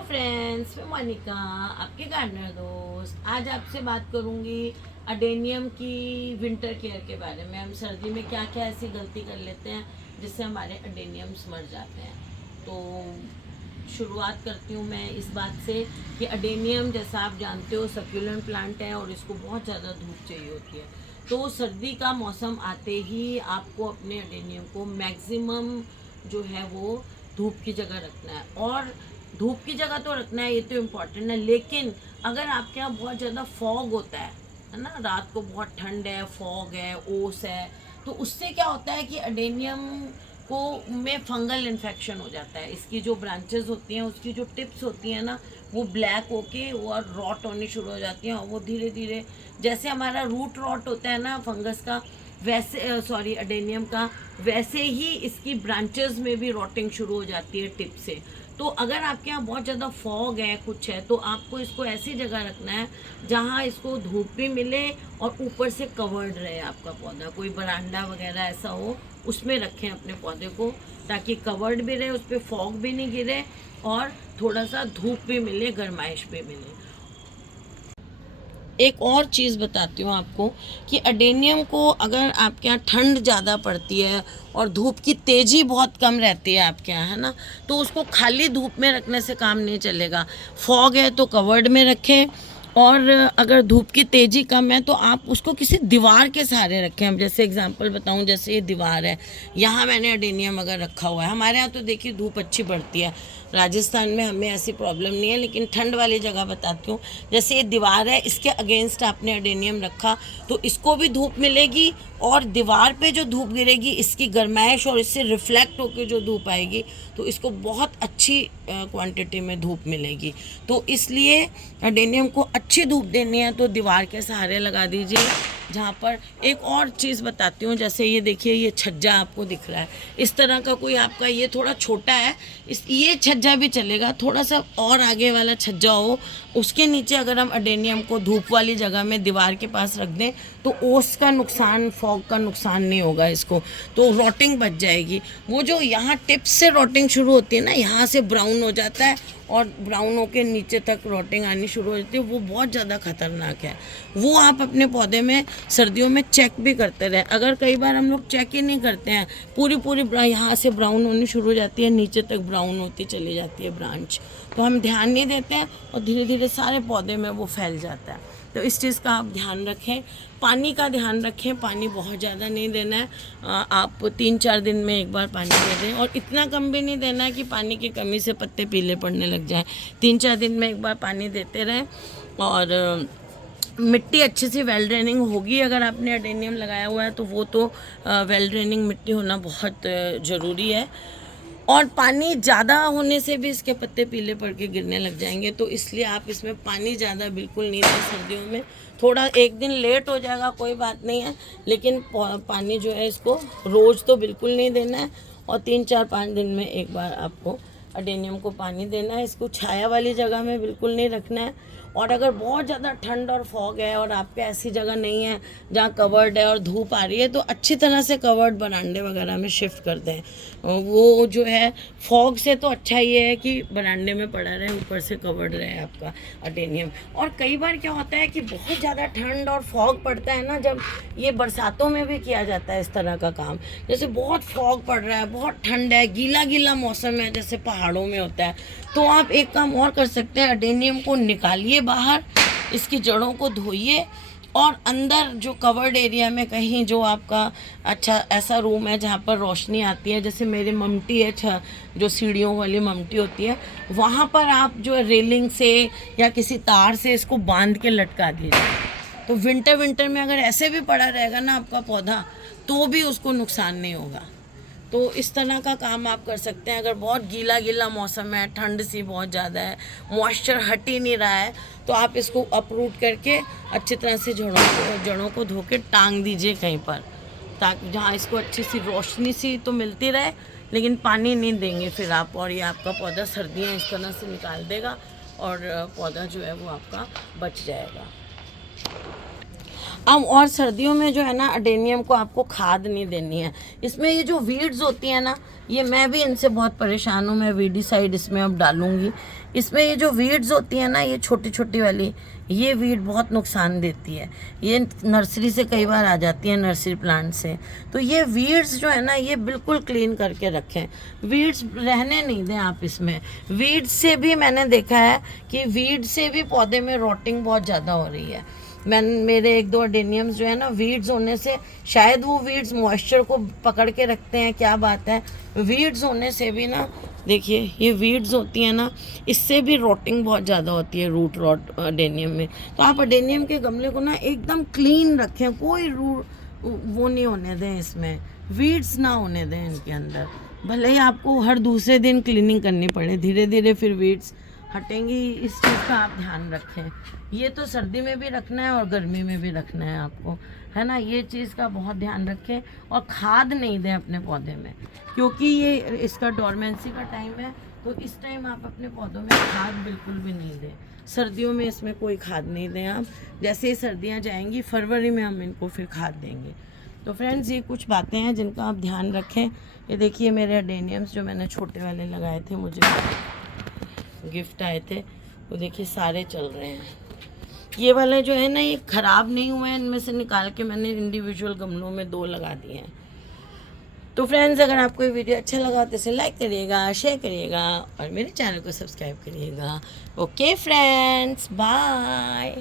Friends, मैं मोनिका आपके gardener दोस्त। आज आपसे बात करूंगी अडेनियम की विंटर केयर के बारे में। हम सर्दी में क्या क्या ऐसी गलती कर लेते हैं जिससे हमारे अडेनियम्स मर जाते हैं। तो शुरुआत करती हूँ मैं इस बात से कि अडेनियम, जैसा आप जानते हो, सक्यूलेंट प्लांट है और इसको बहुत ज़्यादा धूप चाहिए होती है। तो सर्दी का मौसम आते ही आपको अपने अडेनियम को मैक्सिमम जो है वो धूप की जगह रखना है। और धूप की जगह तो रखना है, ये तो इम्पोर्टेंट है, लेकिन अगर आपके यहाँ बहुत ज़्यादा फॉग होता है ना, रात को बहुत ठंड है, फॉग है, ओस है, तो उससे क्या होता है कि अडेनियम को में फंगल इन्फेक्शन हो जाता है। इसकी जो ब्रांचेस होती हैं, उसकी जो टिप्स होती हैं ना, वो ब्लैक होके और रॉट होनी शुरू हो जाती हैं। और वो धीरे धीरे, जैसे हमारा रूट रॉट होता है ना फंगस का, वैसे सॉरी अडेनियम का, वैसे ही इसकी ब्रांचेस में भी रॉटिंग शुरू हो जाती है टिप से। तो अगर आपके यहाँ बहुत ज़्यादा फॉग है, कुछ है, तो आपको इसको ऐसी जगह रखना है जहाँ इसको धूप भी मिले और ऊपर से कवर्ड रहे आपका पौधा। कोई बरांडा वगैरह ऐसा हो, उसमें रखें अपने पौधे को, ताकि कवर्ड भी रहे, उस पर फॉग भी नहीं गिरे और थोड़ा सा धूप भी मिले, गर्माइश भी मिले। एक और चीज़ बताती हूँ आपको कि अडेनियम को अगर आपके यहाँ ठंड ज़्यादा पड़ती है और धूप की तेज़ी बहुत कम रहती है आपके यहाँ, है ना, तो उसको खाली धूप में रखने से काम नहीं चलेगा। फॉग है तो कवर्ड में रखें, और अगर धूप की तेज़ी कम है तो आप उसको किसी दीवार के सहारे रखें। हम जैसे एग्जांपल बताऊं, जैसे ये दीवार है, यहाँ मैंने अडेनियम अगर रखा हुआ है, हमारे यहाँ तो देखिए धूप अच्छी पड़ती है, राजस्थान में हमें ऐसी प्रॉब्लम नहीं है, लेकिन ठंड वाली जगह बताती हूँ। जैसे ये दीवार है, इसके अगेंस्ट आपने अडेनियम रखा तो इसको भी धूप मिलेगी, और दीवार पे जो धूप गिरेगी इसकी गर्माइश और इससे रिफ्लेक्ट होकर जो धूप आएगी तो इसको बहुत अच्छी क्वांटिटी में धूप मिलेगी। तो इसलिए अडेनियम को अच्छी धूप देनी है तो दीवार के सहारे लगा दीजिए। जहाँ पर एक और चीज़ बताती हूँ, जैसे ये देखिए, ये छज्जा आपको दिख रहा है, इस तरह का कोई आपका, ये थोड़ा छोटा है, ये छज्जा भी चलेगा, थोड़ा सा और आगे वाला छज्जा हो, उसके नीचे अगर हम अडेनियम को धूप वाली जगह में दीवार के पास रख दें तो ओस का नुकसान, फॉग का नुकसान नहीं होगा इसको, तो रॉटिंग बच जाएगी। वो जो यहाँ टिप्स से रॉटिंग शुरू होती है ना, यहाँ से ब्राउन हो जाता है और ब्राउन होकर नीचे तक रॉटिंग आनी शुरू हो जाती है, वो बहुत ज़्यादा खतरनाक है। वो आप अपने पौधे में सर्दियों में चेक भी करते रहें। अगर कई बार हम लोग चेक ही नहीं करते हैं, पूरी यहाँ से ब्राउन होनी शुरू हो जाती है, नीचे तक ब्राउन होती चली जाती है ब्रांच, तो हम ध्यान नहीं देते हैं और धीरे धीरे सारे पौधे में वो फैल जाता है। तो इस चीज़ का आप ध्यान रखें। पानी का ध्यान रखें, पानी बहुत ज़्यादा नहीं देना है, आप 3-4 दिन में एक बार पानी दे दें, और इतना कम भी नहीं देना है कि पानी की कमी से पत्ते पीले पड़ने लग जाएं। 3-4 दिन में एक बार पानी देते रहें। और मिट्टी अच्छे से वेल ड्रेनिंग होगी, अगर आपने अडेनियम लगाया हुआ है तो वो तो वेल ड्रेनिंग मिट्टी होना बहुत ज़रूरी है। और पानी ज़्यादा होने से भी इसके पत्ते पीले पड़ के गिरने लग जाएंगे, तो इसलिए आप इसमें पानी ज़्यादा बिल्कुल नहीं दें सर्दियों में। थोड़ा एक दिन लेट हो जाएगा कोई बात नहीं है, लेकिन पानी जो है इसको रोज़ तो बिल्कुल नहीं देना है, और 3-4-5 दिन में एक बार आपको अडेनियम को पानी देना है। इसको छाया वाली जगह में बिल्कुल नहीं रखना है। और अगर बहुत ज़्यादा ठंड और फॉग है और आपके ऐसी जगह नहीं है जहाँ कवर्ड है और धूप आ रही है, तो अच्छी तरह से कवर्ड बरांडे वगैरह में शिफ्ट कर दें। वो जो है, फॉग से तो अच्छा ये है कि बरांडे में पड़ा रहे, ऊपर से कवर्ड रहे आपका अडेनियम। और कई बार क्या होता है कि बहुत ज़्यादा ठंड और फॉग पड़ता है ना, जब ये बरसातों में भी किया जाता है इस तरह का काम, जैसे बहुत फॉग पड़ रहा है, बहुत ठंड है, गीला गीला मौसम है, जैसे पहाड़ों में होता है, तो आप एक काम और कर सकते हैं, अडेनियम को निकालिए बाहर, इसकी जड़ों को धोइए, और अंदर जो कवर्ड एरिया में कहीं जो आपका अच्छा ऐसा रूम है जहाँ पर रोशनी आती है, जैसे मेरी ममटी है, जो सीढ़ियों वाली ममटी होती है, वहाँ पर आप जो रेलिंग से या किसी तार से इसको बांध के लटका दीजिए। तो विंटर में अगर ऐसे भी पड़ा रहेगा ना आपका पौधा, तो भी उसको नुकसान नहीं होगा। तो इस तरह का काम आप कर सकते हैं। अगर बहुत गीला मौसम है, ठंड सी बहुत ज़्यादा है, मॉइस्चर हट ही नहीं रहा है, तो आप इसको अपरूट करके अच्छी तरह से जड़ों को धो के टांग दीजिए कहीं पर, ताकि जहाँ इसको अच्छी सी रोशनी सी तो मिलती रहे, लेकिन पानी नहीं देंगे फिर आप, और ये आपका पौधा सर्दियाँ इस तरह से निकाल देगा और पौधा जो है वो आपका बच जाएगा। अब और सर्दियों में जो है ना अडेनियम को आपको खाद नहीं देनी है। इसमें ये जो वीड्स होती हैं ना, ये मैं भी इनसे बहुत परेशान हूँ। मैं वीडिसाइड इसमें अब डालूंगी। इसमें ये जो वीड्स होती हैं ना, ये छोटी छोटी वाली, ये वीड बहुत नुकसान देती है। ये नर्सरी से कई बार आ जाती है, नर्सरी प्लांट से। तो ये वीड्स जो है ना, ये बिल्कुल क्लीन करके रखें। वीड्स रहने नहीं दें आप इसमें। वीड्स से भी मैंने देखा है कि वीड से भी पौधे में रोटिंग बहुत ज़्यादा हो रही है। मेरे 1-2 अडेनियम्स जो है ना, वीड्स होने से, शायद वो वीड्स मॉइस्चर को पकड़ के रखते हैं, क्या बात है, वीड्स होने से भी ना, देखिए ये वीड्स होती हैं ना, इससे भी रोटिंग बहुत ज़्यादा होती है रूट रॉट अडेनियम में। तो आप अडेनियम के गमले को ना एकदम क्लीन रखें, कोई वो नहीं होने दें, इसमें वीड्स ना होने दें इनके अंदर। भले ही आपको हर दूसरे दिन क्लीनिंग करनी पड़े, धीरे धीरे फिर वीड्स हटेंगी। इस चीज़ का आप ध्यान रखें। ये तो सर्दी में भी रखना है और गर्मी में भी रखना है आपको, है ना। ये चीज़ का बहुत ध्यान रखें। और खाद नहीं दें अपने पौधे में, क्योंकि ये इसका डोरमेंसी का टाइम है। तो इस टाइम आप अपने पौधों में खाद बिल्कुल भी नहीं दें। सर्दियों में इसमें कोई खाद नहीं दें आप। जैसे ही सर्दियाँ जाएंगी, फरवरी में हम इनको फिर खाद देंगे। तो फ्रेंड्स, ये कुछ बातें हैं जिनका आप ध्यान रखें। ये देखिए मेरे अडेनियम्स जो मैंने छोटे वाले लगाए थे, मुझे गिफ्ट आए थे, वो देखिए सारे चल रहे हैं। ये वाले जो है ना, ये ख़राब नहीं हुए हैं। इनमें से निकाल के मैंने इंडिविजुअल गमलों में 2 लगा दिए हैं। तो फ्रेंड्स, अगर आपको ये वीडियो अच्छा लगा तो इसे लाइक करिएगा, शेयर करिएगा और मेरे चैनल को सब्सक्राइब करिएगा। Okay friends, bye.